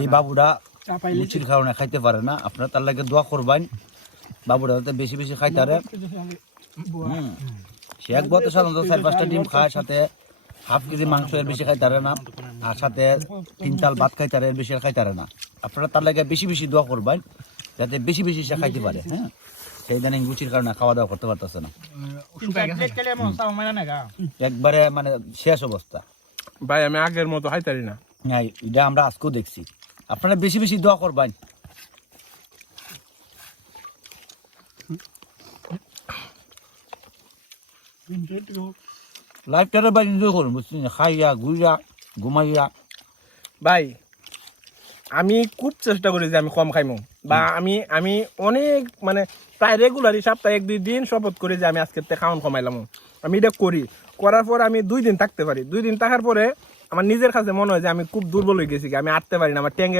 এই বাবুরা লুচির কারণে খাইতে পারে না, আপনারা তার লাগে দোয়া করবেন বাবুরা যাতে বেশি বেশি খাইতে পারে। সে এক বছর সাধারণত 4-5টা ডিম খায়, সাথে হাফ কেজি মাংস এর বেশি খাইতে পারে না, আর সাথে 3 তাল ভাত খাইতে পারে, এর বেশি আর খাইতে পারে না। আপনারা তার লাগে বেশি বেশি দোয়া করবেন যাতে বেশি বেশি সে খাইতে পারে। হ্যাঁ, সেই ইদানিং লুচির কারণে খাওয়া দাওয়া করতে পারতেছে না, একবারে মানে শেষ অবস্থা। ভাই আমি আগের মতো খাইতারি না। হ্যাঁ, এটা আমরা আজকেও দেখছি। আপনারা বেশি বেশি দোয়া করবেন। লাইফটারে ভাই এনজয় করুন, বুঝছেন, খাইয়া ঘুরিয়া ঘুমাইয়া। ভাই আমি খুব চেষ্টা করি যে আমি কম খাইমু, বা আমি অনেক মানে প্রায় রেগুলারই সপ্তাহে 1-2 দিন শপথ করি যে আমি আজকের থেকে খাওয়ান কমাইলাম। আমি এটা করার পর আমি 2 দিন থাকতে পারি। 2 দিন থাকার পরে আমার নিজের কাছে মনে হয় যে আমি খুব দুর্বল হয়ে গেছি, আমি হাঁটতে পারি না, আমার ট্যাঙ্গে